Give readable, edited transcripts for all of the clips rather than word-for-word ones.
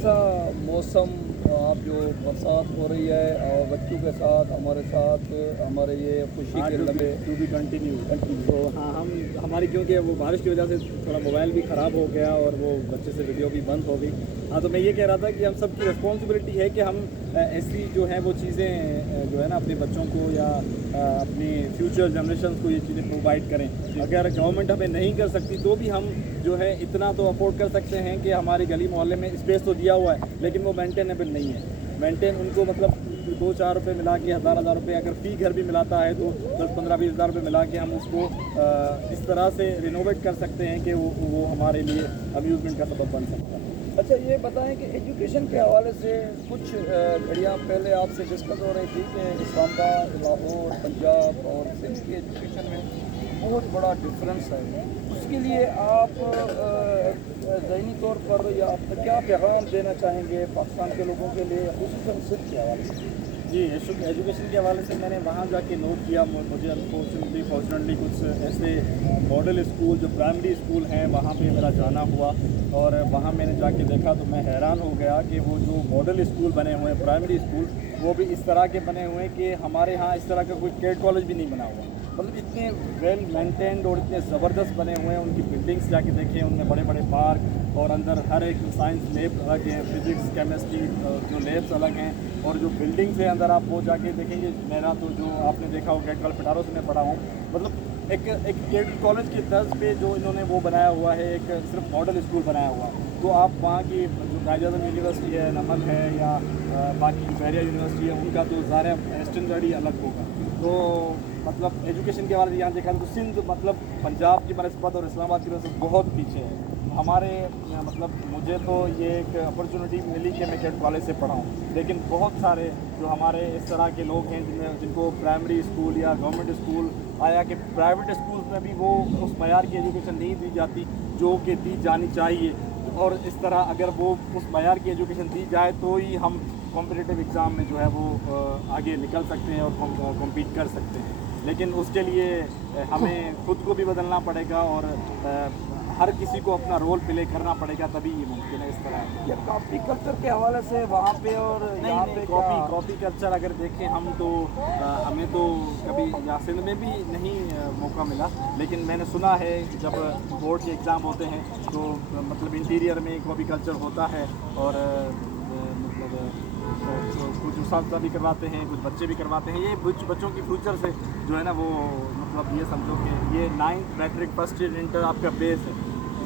कैसा मौसम, आप जो बरसात हो रही है और बच्चों के साथ हमारे ये खुशी के लम्हे टू बी कंटिन्यू। तो हाँ, हमारी क्योंकि वो बारिश की वजह से थोड़ा मोबाइल भी ख़राब हो गया और वो बच्चे से वीडियो भी बंद हो गई। हाँ, तो मैं ये कह रहा था कि हम सब की रिस्पॉन्सिबिलिटी है कि हम ऐसी जो है वो चीज़ें जो है ना अपने बच्चों को या अपनी फ्यूचर जनरेशन को ये चीज़ें प्रोवाइड करें। अगर गवर्नमेंट हमें नहीं कर सकती तो भी हम जो है इतना तो अफोर्ड कर सकते हैं कि हमारी गली मोहल्ले में स्पेस तो दिया हुआ है लेकिन वो मेंटेनेबल नहीं है। मेंटेन उनको मतलब 2-4 रुपये मिला के हज़ार रुपये अगर फी घर भी मिलाता है तो 10-15-20 हज़ार रुपये मिला के हम उसको इस तरह से रिनोवेट कर सकते हैं कि वो हमारे लिए अम्यूज़मेंट का सबब बन सकता है। अच्छा, ये बताएं कि एजुकेशन के हवाले से कुछ घड़ियाँ पहले आपसे डिस्कस हो रही थी कि इस्लामाबाद, लाहौर, पंजाब और सिंध की एजुकेशन में बहुत बड़ा डिफरेंस है। उसके लिए आप ज़हनी तौर पर या आप क्या पैगाम देना चाहेंगे पाकिस्तान के लोगों के लिए, खुसूसन सिंध के हवाले से? जी, एजुकेशन के हवाले से मैंने वहाँ जाके नोट किया, मुझे फॉर्चुनेटली कुछ ऐसे मॉडल स्कूल जो प्राइमरी स्कूल हैं वहाँ पे मेरा जाना हुआ और वहाँ मैंने जाके देखा तो मैं हैरान हो गया कि वो जो मॉडल स्कूल बने हुए हैं प्राइमरी स्कूल वो भी इस तरह के बने हुए हैं कि हमारे यहाँ इस तरह का कोई ट्रेड कॉलेज भी नहीं बना हुआ। मतलब इतने वेल मेंटेन्ड और इतने ज़बरदस्त बने हुए हैं। उनकी बिल्डिंग्स जाके देखें, उनमें बड़े बड़े पार्क और अंदर हर एक साइंस लैब अलग हैं, फिज़िक्स केमिस्ट्री जो लैब्स अलग हैं और जो बिल्डिंग्स है अंदर आप वो जाके देखेंगे। मेरा तो जो आपने देखा हो गेट पिटारो से मैं पढ़ा हूँ, मतलब एक ट्रेड कॉलेज की तर्ज पे जो इन्होंने वो बनाया हुआ है, एक सिर्फ मॉडल स्कूल बनाया हुआ है। तो आप वहाँ की जो कायद यूनिवर्सिटी है, नमन है या बाकी बहरिया यूनिवर्सिटी है, उनका तो ज़ाहिर स्टैंडर्ड ही अलग होगा। तो मतलब एजुकेशन के बारे में यहाँ देखा तो सिंध मतलब पंजाब की बनस्पत और इस्लामाबाद की बनस्पत बहुत पीछे है। हमारे मतलब मुझे तो ये एक अपॉर्चुनिटी मिली कि मैं कैट कॉलेज से पढ़ा हूँ, लेकिन बहुत सारे जो हमारे इस तरह के लोग हैं जिनको प्राइमरी स्कूल या गवर्नमेंट स्कूल आया कि प्राइवेट स्कूल में भी वो उस मयार की एजुकेशन नहीं दी जाती जो कि दी जानी चाहिए। और इस तरह अगर वो उस मयार की एजुकेशन दी जाए तो ही हम कॉम्पिटिटिव एग्ज़ाम में जो है वो आगे निकल सकते हैं और कॉम्पीट कर सकते हैं। लेकिन उसके लिए हमें खुद को भी बदलना पड़ेगा और हर किसी को अपना रोल प्ले करना पड़ेगा, तभी ये मुमकिन है। इस तरह या कॉपी कल्चर के हवाले से वहाँ पे और यहाँ पे कॉपी कल्चर अगर देखें हम तो हमें तो कभी यासिन में भी नहीं मौका मिला, लेकिन मैंने सुना है जब बोर्ड के एग्ज़ाम होते हैं तो मतलब इंटीरियर में कॉपी कल्चर होता है और मतलब तो कुछ उस्ताद भी करवाते हैं, कुछ बच्चे भी करवाते हैं। ये बच्चों की फ्यूचर से जो है ना वो मतलब ये समझो कि ये 9th matric first year inter आपका बेस है।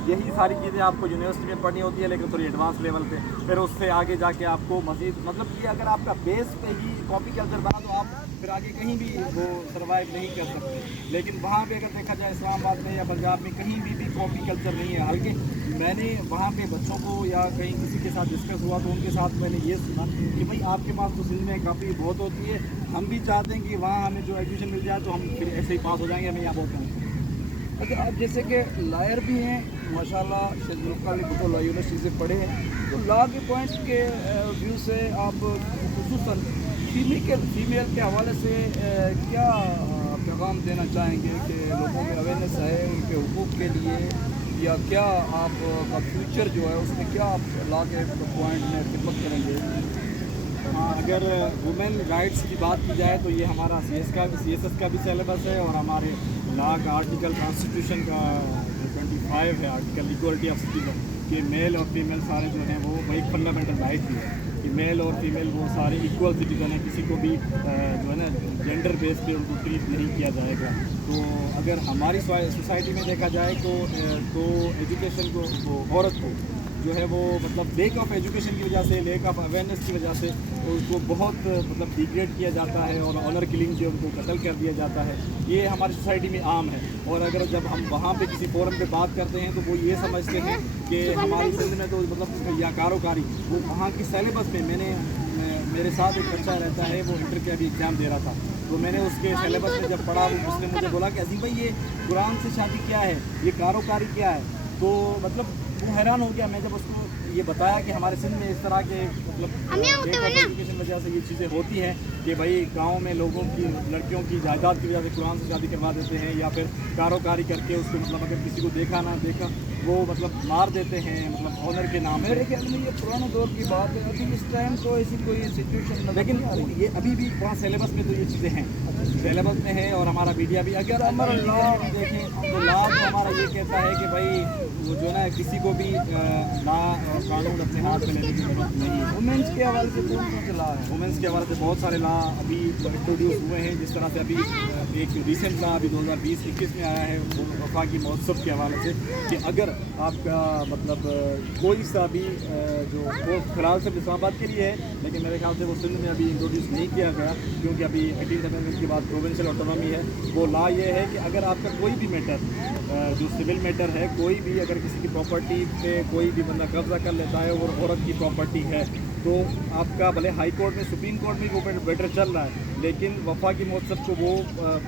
यही सारी चीज़ें आपको यूनिवर्सिटी में पढ़नी होती है लेकिन थोड़ी एडवांस लेवल पे, फिर उससे आगे जाके आपको मज़ीद मतलब कि अगर आपका बेस पे ही कॉपी कल्चर बना तो आप फिर आगे कहीं भी वो सर्वाइव नहीं कर सकते। लेकिन वहाँ पे अगर देखा जाए इस्लामाबाद में या पंजाब में कहीं भी कॉपी कल्चर नहीं है। हालांकि मैंने वहाँ पे बच्चों को या कहीं किसी के साथ डिस्कस हुआ तो उनके साथ मैंने ये सुना कि भाई आपके पास तो सिंध में काफ़ी बहुत होती है, हम भी चाहते हैं कि वहाँ हमें जो एजुकेशन मिल जाए तो हम फिर ऐसे ही पास हो जाएंगे, हमें यहाँ बहुत कम। अच्छा, आप जैसे कि लायर भी हैं माशाल्लाह, शेखुल यूनिवर्सिटी से पढ़े हैं, तो लॉ के पॉइंट के व्यू से आप खुसूसन फीमेल के हवाले से क्या पैगाम देना चाहेंगे कि लोगों में अवेयरनेस है उनके हुकूक़ के लिए, या क्या आपका फ्यूचर जो है उसमें क्या आप लॉ के पॉइंट में खिदमत करेंगे? हाँ, अगर वुमेन राइट्स की बात की जाए तो ये हमारा CSS का भी सिलेबस है और हमारे लॉ का आर्टिकल कॉन्स्टिट्यूशन का 25 है आर्टिकल इक्वलिटी ऑफ सिटीजन कि मेल और फीमेल सारे जो हैं वो एक फंडामेंटल राइट भी है कि मेल और फीमेल वो सारे इक्वल सिटीजन हैं, किसी को भी जो है ना जेंडर बेस पे उनको ट्रीट नहीं किया जाएगा। तो अगर हमारी सोसाइटी में देखा जाए तो एजुकेशन को वो औरत को जो है वो मतलब लेक ऑफ एजुकेशन की वजह से, लेक ऑफ अवेयरनेस की वजह से उसको बहुत मतलब डिग्रेड किया जाता है और ऑनर किलिंग जो उनको कत्ल कर दिया जाता है। ये हमारी सोसाइटी में आम है। और अगर जब हम वहाँ पे किसी फोरम पे बात करते हैं तो वो ये समझते हैं कि हमारी सिंध में तो मतलब या कारोकारी वो वहाँ की सिलेबस में मेरे साथ एक बच्चा रहता है, वो इंटर के अभी एग्ज़ाम दे रहा था, तो मैंने उसके सिलेबस में जब पढ़ा उसने मुझे बोला कि अजीम भाई ये कुरान से शादी क्या है, ये कारोकारी क्या है। तो मतलब वो हैरान हो गया। मैं जब उसको ये बताया कि हमारे सिंध में इस तरह के मतलब एजुकेशन वजह से ये चीज़ें होती हैं कि भाई गांव में लोगों की लड़कियों की जायदाद की वजह से कुरान से शादी करवा देते हैं या फिर कारोकारी करके उसको मतलब अगर किसी को देखा ना देखा वो मतलब मार देते हैं मतलब ऑनर के नाम मेरे पे। ख्याल में ये पुराने दौर की बात है, अभी इस टाइम तो ऐसी कोई सिचुएशन लेकिन नहीं आ रही। ये अभी भी वहाँ सिलेबस में तो ये चीज़ें हैं, सिलेबस में है। और हमारा मीडिया भी अगर हमारा लॉ देखें तो लॉ तो हमारा ये कहता है कि भाई वो जो है ना किसी को भी लॉ कानून अपने हाथ में लेने की जरूरत नहीं है। वुमेन्स के हवाले से कौन सा चला है? वुमेंस के हवाले से बहुत सारे लॉ अभी इंट्रोड्यूस हुए हैं, जिस तरह से अभी एक रिसेंट लॉ अभी 2020-21 में आया है वफाकी महोत्सव के हवाले से कि अगर आपका मतलब कोई सा भी जो वो फिलहाल सिर्फ इस्लामाबाद के लिए है, लेकिन मेरे ख्याल से वो सिंध में अभी इंट्रोड्यूस नहीं किया गया क्योंकि अभी 18th अमेंडमेंट के बाद प्रोविंशियल ऑटोनॉमी है। वो लॉ ये है कि अगर आपका कोई भी मैटर जो सिविल मैटर है, कोई भी अगर किसी की प्रॉपर्टी पे कोई भी बंदा कब्जा कर लेता है और औरत की प्रॉपर्टी है, तो आपका भले हाई कोर्ट में सुप्रीम कोर्ट में वो बेटर चल रहा है, लेकिन वफाकी महोत्सव को वो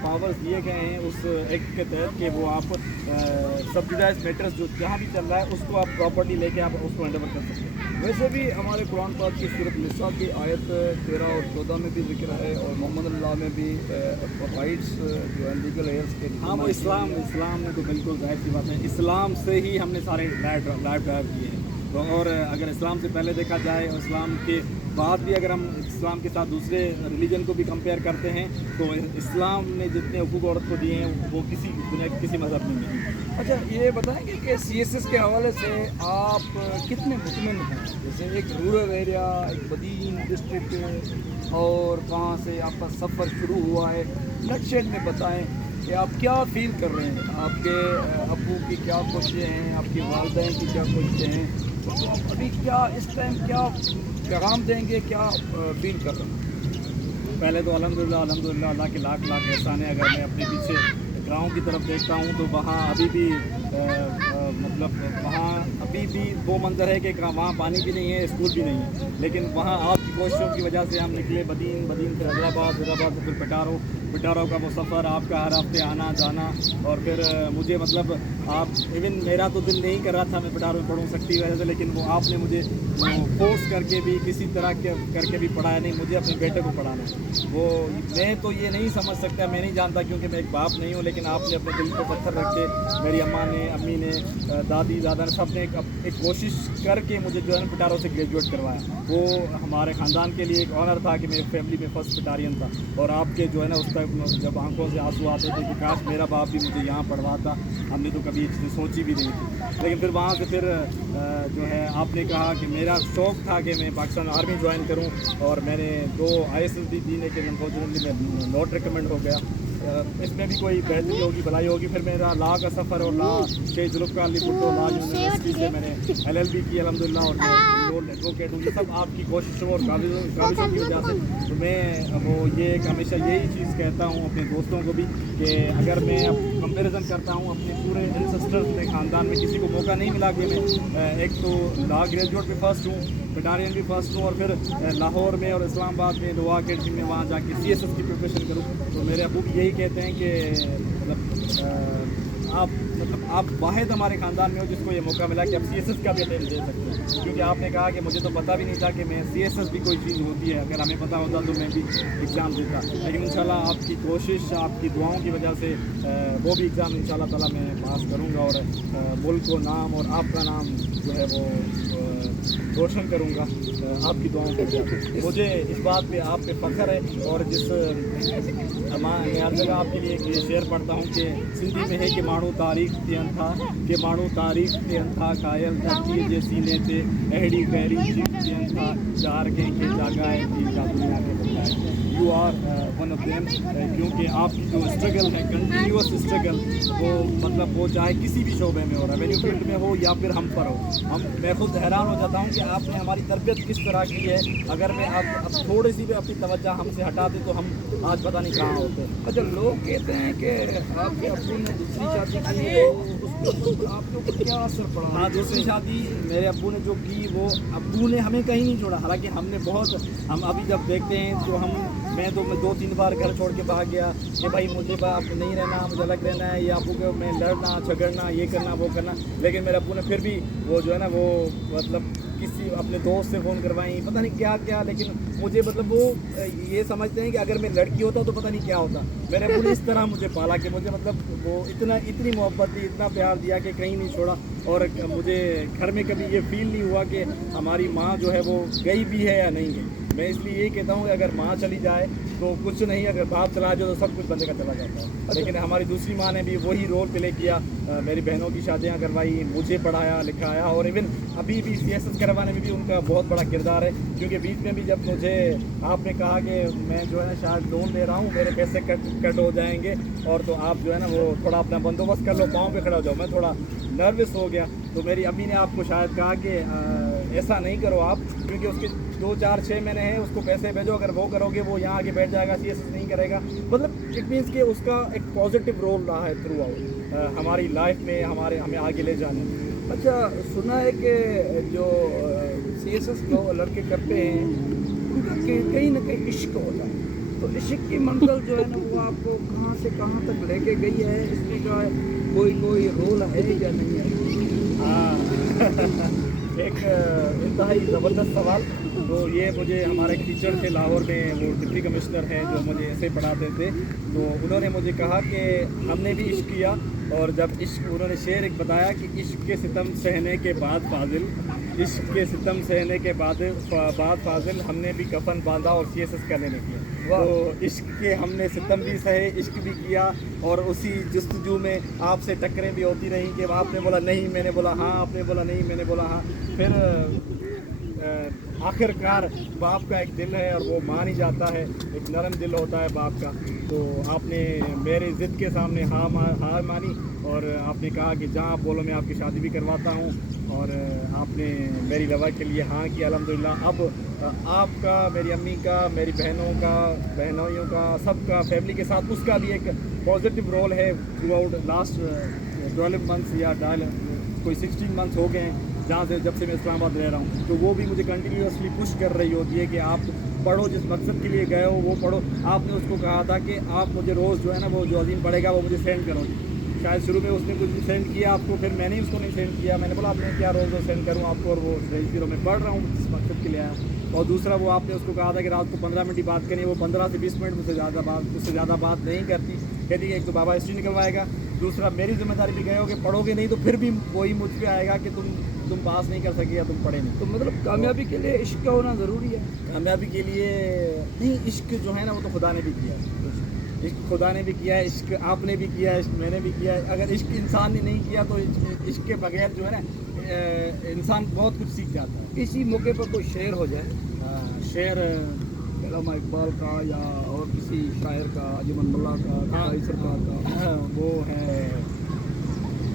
पावर्स दिए गए हैं उस एक्ट के तहत कि वो आप सब्सिडाइज मैटर्स जो जहाँ भी चल रहा है उसको आप प्रॉपर्टी लेके आप उसको हैंडओवर कर सकते हैं। वैसे भी हमारे कुरान पाक की सूरत निसा की आयत 13 और 14 में भी जिक्र है और मोहम्मद अल्लाह में भी राइट्स जो है लीगल हेयर्स के। हाँ, वो इस्लाम में तो बिल्कुल जाहिर सी बात है, इस्लाम से ही हमने सारे लाइफ ड्राइव किए हैं। तो और अगर इस्लाम से पहले देखा जाए और इस्लाम के बाद भी अगर हम इस्लाम के साथ दूसरे रिलीजन को भी कंपेयर करते हैं तो इस्लाम ने जितने हुकूक औरत को दिए हैं वो किसी दुनिया के किसी मज़हब में नहीं। अच्छा, ये बताएंगे कि CSS के हवाले से आप कितने मुतमिन हैं? जैसे एक रूरल एरिया, एक बदीन डिस्ट्रिक्ट, और कहाँ से आपका सफ़र शुरू हुआ है, नक्शेड में बताएं कि आप क्या फील कर रहे हैं, आपके अब्बू की क्या कोशिशें हैं, आपकी वालदैन की क्या कोशिशें हैं, तो आप अभी क्या इस टाइम क्या पैगाम देंगे, क्या फील कर रहे हैं? पहले तो अल्हम्दुलिल्लाह अल्लाह के लाख लाख एहसान है। अगर मैं अपने पीछे गाँव की तरफ देखता हूँ तो वहाँ अभी भी मतलब वहाँ अभी भी वो मंजर है कि वहाँ पानी भी नहीं है, स्कूल भी नहीं है, लेकिन वहाँ आपकी कोशिशों की वजह से हम निकले बदीन फिर हैदराबाद से फिर पिटारो का वो सफ़र, आपका हर हफ्ते आना जाना। और फिर मुझे मतलब आप इवन मेरा तो दिल नहीं कर रहा था मैं पिटारो में पढ़ूँ सख्ती वजह से, लेकिन वो आपने मुझे फोर्स करके भी किसी तरह के करके भी पढ़ाया। नहीं, मुझे अपने बेटे को पढ़ाना है। वो मैं तो ये नहीं समझ सकता, मैं नहीं जानता क्योंकि मैं एक बाप नहीं हूँ, लेकिन आपने अपने दिल पे पत्थर रख के मेरी अम्मा ने, अम्मी ने, दादी दादा ने सब ने एक कोशिश करके मुझे जो है ना पिटारो से ग्रेजुएट करवाया। वो हमारे ख़ानदान के लिए एक ऑनर था कि मेरी फैमिली में फर्स्ट पिटारियन था। और आपके जो है ना उस तक जब आंखों से आंसू आते थे कि काश मेरा बाप भी मुझे यहाँ पढ़वाता, हमने तो कभी ये चीज़ें सोची भी नहीं थी। लेकिन फिर वहाँ से फिर जो है आपने कहा कि मेरा शौक़ था कि मैं पाकिस्तान आर्मी ज्वाइन करूँ, और मैंने 2 ISS भी दी, लेकिन अनफॉर्चुनेटली मैं नॉट रिकमेंड हो गया। इसमें भी कोई बेहतरी होगी, भलाई होगी। फिर मेरा लॉ का सफ़र और law Sheikh Zulfikar Ali Bhutto law university से मैंने LLB की अल्हम्दुलिल्लाह, और मैं लोन एडवोकेट हूँ। ये सब आपकी कोशिशों और काविशों की वजह से। तो मैं वो ये हमेशा यही चीज़ कहता हूँ अपने दोस्तों को भी कि अगर मैं कंपैरिजन करता हूँ अपने पूरे एंसेस्टर्स में, ख़ानदान में किसी को मौका नहीं मिला कि मैं एक तो लॉ ग्रेजुएट में फ़र्स्ट हूँ, पिटारियन भी फर्स्ट हूँ, और फिर लाहौर में और इस्लामाबाद में लोआ अकेडमी में वहाँ जाके CSS की प्रिपरेशन करूँ। तो मेरे अबू भी यही कहते हैं कि आप वाहिद हमारे ख़ानदान में हो जिसको ये मौका मिला कि आप CSS का भी अटेंड दे सकते हैं। क्योंकि आपने कहा कि मुझे तो पता भी नहीं था कि मैं CSS भी कोई चीज़ होती है, अगर हमें पता होता तो मैं भी एग्ज़ाम देता। लेकिन इंशाल्लाह आपकी कोशिश, आपकी दुआओं की वजह से वो भी एग्ज़ाम इंशाल्लाह ताला मैं पास करूँगा, और मुल्क को नाम और आपका नाम जो है वो रोशन करूँगा आपकी दुआओं की वजह से। मुझे इस बात पे आप पे फ़ख्र है। और मैं हर जगह आपके लिए एक शेर पढ़ता हूँ कि सिंधी में है कि माण्हू तारीख़ थियनि था, कि माण्हू तारीख़ थियनि था, कायल धरतीअ जे सीने ते अहिड़ी गहरी चीज़ थियनि था, चार कंहिंखे जाॻाए थी का दुनिया खे बचाए। You are one of them. क्योंकि आपकी जो स्ट्रगल है, कंटिन्यूस स्ट्रगल, वो मतलब वो चाहे किसी भी शोबे में हो, रेवेन्यू फील्ड में हो या फिर हम पर हो। मैं खुद हैरान हो जाता हूँ कि आपने हमारी तरबियत किस तरह की है। अगर मैं अब थोड़ी सी भी अपनी तवज्जो हमसे हटाते तो हम आज पता नहीं कहाँ होते। अच्छा, लोग कहते हैं कि आपके अब्बू ने दूसरी शादी की, तो आपके ऊपर क्या असर पड़ा? हाँ, दूसरी शादी मेरे अब्बू ने जो की, वो अब्बू ने हमें कहीं नहीं छोड़ा। हालांकि हमने हम अभी जब देखते हैं तो मैं 2-3 बार घर छोड़ के भाग गया कि भाई मुझे बाप नहीं रहना, मुझे अलग रहना है, ये अब्बू के मैं लड़ना झगड़ना, ये करना वो करना। लेकिन मेरे अब्बू ने फिर भी वो जो है ना वो मतलब किसी अपने दोस्त से फ़ोन करवाई, पता नहीं क्या क्या, लेकिन मुझे मतलब वो ये समझते हैं कि अगर मैं लड़की होता तो पता नहीं क्या होता। मेरे पूरी इस तरह मुझे पाला कि मुझे मतलब वो इतनी मोहब्बत दी, इतना प्यार दिया कि कहीं नहीं छोड़ा। और मुझे घर में कभी ये फील नहीं हुआ कि हमारी माँ जो है वो गई भी है या नहीं गई। मैं इसलिए यही कहता हूँ कि अगर माँ चली जाए तो कुछ नहीं, अगर बाप चला जाए तो सब कुछ बंदे का चला जाता है। लेकिन हमारी दूसरी माँ ने भी वही रोल प्ले किया, मेरी बहनों की शादियाँ करवाई, मुझे पढ़ाया लिखाया, और इवन अभी भी CSS करवाने में भी उनका बहुत बड़ा किरदार है। क्योंकि बीच में भी जब मुझे आपने कहा कि मैं जो है शायद लोन ले रहा हूँ, मेरे पैसे कट हो जाएंगे, और तो आप जो है ना वो थोड़ा अपना बंदोबस्त कर लो, पाँव पे खड़ा हो जाओ, मैं थोड़ा नर्वस हो गया। तो मेरी अम्मी ने आपको शायद कहा कि ऐसा नहीं करो आप, क्योंकि उसके 2 4 6 महीने हैं, उसको पैसे भेजो, अगर वो करोगे वो यहाँ आके बैठ जाएगा, CSS नहीं करेगा। मतलब इट मीन्स कि उसका एक पॉजिटिव रोल रहा है थ्रू आउट हमारी लाइफ में, हमें आगे ले जाने में। अच्छा, सुना है कि जो CSS लोग लड़के करते हैं उनका कहीं ना कहीं इश्क होता है, तो इश्क की मंजिल जो है ना वो आपको कहाँ से कहाँ तक लेके गई है, इसमें का कोई रोल है या नहीं है? हाँ एक इंतहाई ज़बरदस्त सवाल। तो ये मुझे हमारे टीचर थे लाहौर में, वो डिप्टी कमिश्नर हैं जो मुझे ऐसे पढ़ाते थे, तो उन्होंने मुझे कहा कि हमने भी इश्क किया, और जब इश्क, उन्होंने शेर एक बताया कि इश्क के सितम सहने के बाद फाजिल, इश्क के सितम सहने के बाद फाजिल, हमने भी कफन बांधा और CSS करने निकले। तो इश्क के हमने सितम भी सहे, इश्क भी किया, और उसी जस्तजू में आपसे टक्करें भी होती रहीं कि आपने बोला नहीं, मैंने बोला हाँ, आपने बोला नहीं, मैंने बोला हाँ। फिर आखिरकार बाप का एक दिल है और वो मान ही जाता है, एक नरम दिल होता है बाप का। तो आपने मेरे ज़िद के सामने हार मानी, और आपने कहा कि जहाँ आप बोलो मैं आपकी शादी भी करवाता हूँ, और आपने मेरी रवा के लिए हाँ किया अल्हम्दुलिल्लाह। अब आपका, मेरी अम्मी का, मेरी बहनोइयों का, सबका फैमिली के साथ उसका भी एक पॉजिटिव रोल है थ्रू आउट लास्ट 12 मंथ्स या कोई 16 मंथ्स हो गए हैं जहाँ से, जब से मैं इस्लामाबाद रह रहा हूँ। तो वो भी मुझे कंटिन्यूसली पुश कर रही होती है कि आप पढ़ो, जिस मकसद के लिए गए हो वो पढ़ो। आपने उसको कहा था कि आप मुझे रोज़ जो है ना वो जो अजीम पढ़ेगा वो मुझे सेंड करो। शायद शुरू में उसने कुछ सेंड किया आपको, फिर मैंने उसको नहीं सेंड किया। मैंने बोला आपने क्या रोज़ सेंड करूँ आपको, और वो रजिस्ट्रो में पढ़ रहा हूँ, जिस मकसद के लिए आया। और दूसरा, वो आपने उसको कहा था कि रात को 15 मिनट ही बात करिए, वो 15 से 20 मिनट उससे ज़्यादा बात नहीं करती। कहती है एक तो बाबा हिस्ट्री निकलवाएगा, दूसरा मेरी जिम्मेदारी भी गए हो कि पढ़ोगे नहीं तो फिर भी वही मुझ पर आएगा कि तुम पास नहीं कर सके या तुम पढ़े नहीं। तो मतलब कामयाबी के लिए इश्क का होना ज़रूरी है? कामयाबी के लिए नहीं, इश्क जो है ना वो तो खुदा ने भी किया है, इश्क खुदा ने भी किया है, इश्क आपने भी किया है, इश्क मैंने भी किया है। अगर इश्क इंसान ने नहीं किया तो इश्क के बगैर जो है ना इंसान बहुत कुछ सीख जाता है। इसी मौके पर कोई शेर हो जाए, शेर अल्लामा इकबाल का या और किसी शायर का, अजमन मुल्ला का, भाई सरकार का, वो है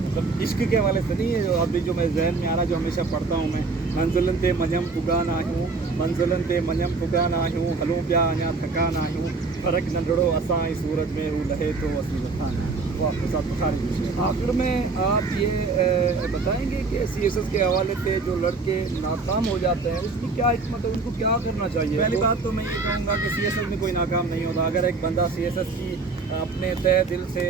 मतलब इश्क के हवाले से नहीं है, जो अभी जो मैं जहन में आ रहा, जो हमेशा पढ़ता हूँ मैं, मंजिलन ते मजम पुगा ना हूँ, मंजिलन ते मजम पुगा ना हूँ, हलूं पिया अञा थका ना हूँ, फ़र्क नंढड़ो असां ई सूरत में हू लहे तो असली वफा ना। आखिर में आप ये बताएंगे कि CSS के हवाले से जो लड़के नाकाम हो जाते हैं उसकी क्या हिकमत है, उनको क्या करना चाहिए? पहली बात तो मैं ये कहूँगा कि CSS में कोई नाकाम नहीं होता। अगर एक बंदा CSS की अपने तय दिल से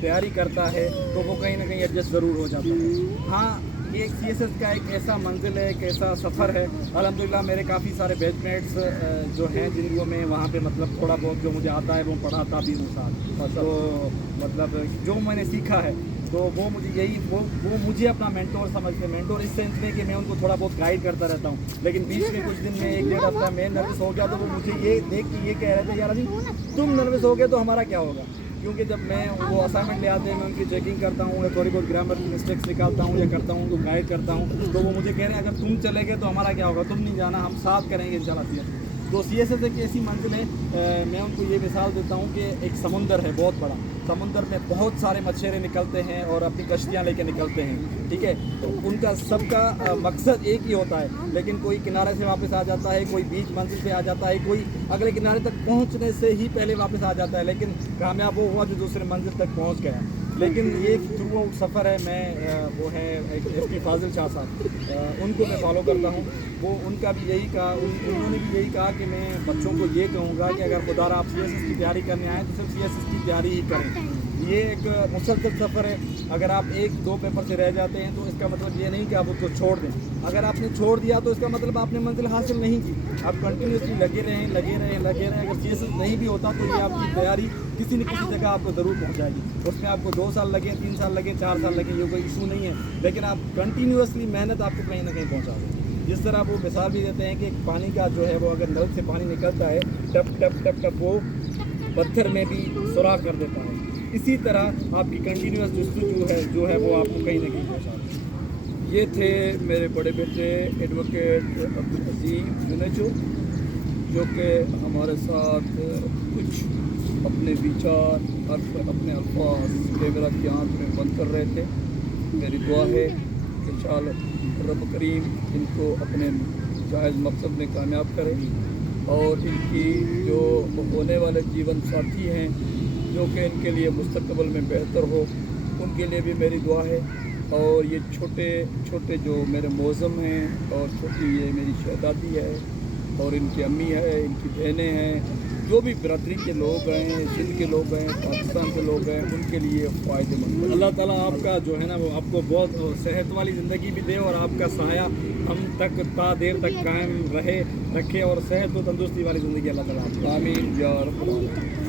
तैयारी करता है तो वो कहीं ना कहीं एडजस्ट ज़रूर हो जाता है। हाँ, ये एक CSS का एक ऐसा मंजिल है, एक ऐसा सफ़र है। अल्हम्दुलिल्लाह मेरे काफ़ी सारे बैचमेट्स जो हैं जिनको मैं वहाँ पे मतलब थोड़ा बहुत जो मुझे आता है वो पढ़ाता भी हूँ साथ। तो मतलब जो मैंने सीखा है तो वो मुझे वो मुझे अपना मेंटोर समझते हैं। मेंटोर इस सेंस में कि मैं उनको थोड़ा बहुत गाइड करता रहता हूँ। लेकिन बीच में कुछ दिन में 1-1.5 हफ्ता मैं नर्वस हो गया तो वो मुझे ये देख के ये कह रहे थे, यार अभी तुम नर्वस हो गए तो हमारा क्या होगा। क्योंकि जब मैं वो असाइनमेंट ले आते हैं, मैं उनकी चेकिंग करता हूँ या थोड़ी बहुत ग्रामर की मिस्टेक्स निकालता हूँ या करता हूँ, उनको गाइड करता हूँ, तो वो मुझे कह रहे हैं अगर तुम चले गए तो हमारा क्या होगा, तुम नहीं जाना, हम साथ करेंगे इंशाल्लाह। तो CSS एक ऐसी मंजिल है, मैं उनको ये मिसाल देता हूँ कि एक समुंदर है बहुत बड़ा, समुंदर में बहुत सारे मछेरे निकलते हैं और अपनी कश्तियाँ लेके निकलते हैं, ठीक है। तो उनका सबका मकसद एक ही होता है, लेकिन कोई किनारे से वापस आ जाता है, कोई बीच मंजिल पे आ जाता है, कोई अगले किनारे तक पहुंचने से ही पहले वापस आ जाता है, लेकिन कामयाब वो हुआ जो दूसरे मंजिल तक पहुंच गया। लेकिन ये थ्रू आउट सफ़र है। मैं वो है एक FP फाजिल शाह साहब, उनको मैं फॉलो करता हूँ। वो उनका भी यही कहा, उन्होंने भी यही कहा कि मैं बच्चों को ये कहूँगा कि अगर खुदा आप CSS की तैयारी करने आए तो सिर्फ CSS की तैयारी ही करें। یہ ایک مسلسل سفر ہے. اگر آپ 1-2 پیپر سے رہ جاتے ہیں تو اس کا مطلب یہ نہیں کہ آپ اس کو چھوڑ دیں. اگر آپ نے چھوڑ دیا تو اس کا مطلب آپ نے منزل حاصل نہیں کی. آپ کنٹینیوسلی لگے رہیں. اگر CSS نہیں بھی ہوتا تو یہ آپ کی تیاری کسی نہ کسی جگہ آپ کو ضرور پہنچائے گی. اس میں آپ کو 2 سال لگیں, 3 سال لگیں, 4 سال لگیں, یہ کوئی ایشو نہیں ہے, لیکن آپ کنٹینیوسلی محنت آپ کو کہیں نہ کہیں پہنچا دیں. جس طرح وہ مثال بھی دیتے ہیں کہ پانی کا جو ہے وہ اگر نل سے پانی نکلتا ہے ٹپ ٹپ ٹپ ٹپ وہ پتھر میں بھی سوراخ کر دیتا ہے, اسی طرح آپ کی کنٹینیوس جستجو جو ہے وہ آپ کو کہیں نہ کہیں پہنچا دے. یہ تھے میرے بڑے بیٹے ایڈوکیٹ عبدالعزیز یونیچو, جو کہ ہمارے ساتھ کچھ اپنے وچار اپنے الفاظ کیمرہ کی آنکھ میں بند کر رہے تھے. میری دعا ہے کہ انشاءاللہ رب کریم ان کو اپنے جائز مقصد میں کامیاب کرے, اور ان کی جو ہونے والے جیون ساتھی ہیں جو کہ ان کے لیے مستقبل میں بہتر ہو, ان کے لیے بھی میری دعا ہے. اور یہ چھوٹے چھوٹے جو میرے معظم ہیں اور چھوٹی یہ میری شہزادی ہے اور ان کی امی ہے, ان کی بہنیں ہیں, جو بھی برادری کے لوگ ہیں, سندھ کے لوگ ہیں, پاکستان کے لوگ ہیں, ان کے لیے فائدہ مند. اللہ تعالیٰ آپ کا جو ہے نا وہ آپ کو بہت صحت والی زندگی بھی دے, اور آپ کا سایہ ہم تک تا دیر تک قائم رکھے, اور صحت و تندرستی والی زندگی اللہ تعالیٰ آپ کو. آمین یا رب العالمین.